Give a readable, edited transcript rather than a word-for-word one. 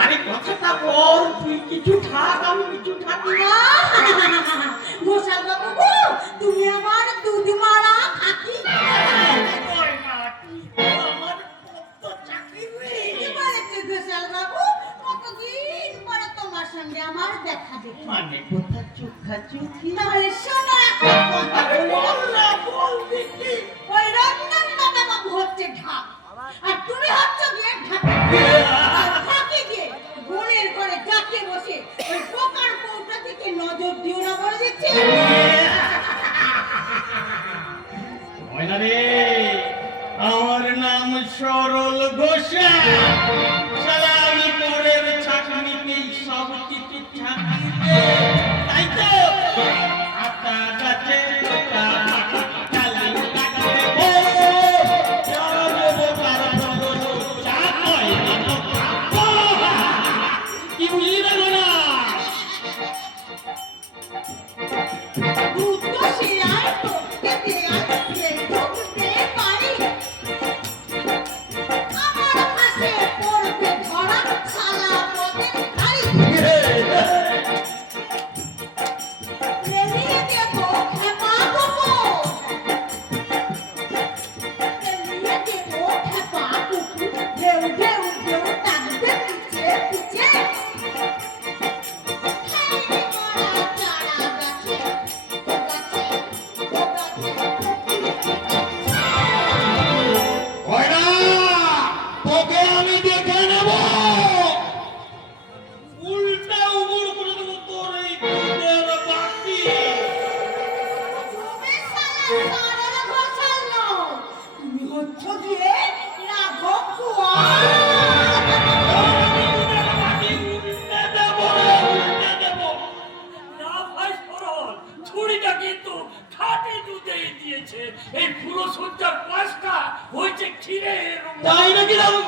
আরে কথাটা বল, তুই কিছু থাক, আমি কিছু থাকি না। গোসাল বাবু, তুমি আমার দুধ মারা খাকি। গোসাল বাবু, কতদিন পরে তোমার সঙ্গে আমার দেখা দেখি। মানে কথা চোখা চোখি। তাহলে শোনো একটা কথা। বল না, বল দেখি। ওই রঞ্জন দাদা বাবু হচ্ছে ঢাক, আর তুমি হচ্ছে গিয়ে ঢাক। ফাঁকি দিয়ে বোনের ঘরে যাকে বসে ওই পোকার পৌঁটা থেকে নজর দিও না বলে দিচ্ছে। রে, আমার নাম সরল ঘোষাল। সারা আমি পরের চাকরিতেই সব কিছু ছাকিতে, তাই তো? আতা গাছে পোকা মাটি কালি কাটে ও, জড় তার বড় চা কয় না তো কাপো। কি বুঝলি না না? দুধ তো শিরায় টপকে দেয়াল দিয়ে ঢুকতে পারি। আমার পাশে পড়বে ধরা সালা পথের গাড়ি। রেলিয়ে দেবো খেপা কুকুর, রেলিয়ে দেবো খেপা কুকুর। ঢেউ ঢেউ ঢেউ টানবে পিছে পিছে। হাইরে মরা চারা গাছে, ও গাছে, ও গাছে। ওরা তোকে আমি দেখে নেব, উল্টা উবুড় করে দেবো তোর এই দুধের বাটি। তুমি শালা সারের ঘোষাল নও, তুমি হচ্ছ গিয়ে রাঘব কুয়ার। বাটি উল্টে দেবো রে, উল্টে দেবো। না ভাই সরল, ছুরিটা কিন্তু খাঁটি দুধেই দিয়েছে। এই পুরো সজ্জার পাঁচটা হয়েছে ক্ষীরের। তাই নাকি দাদু?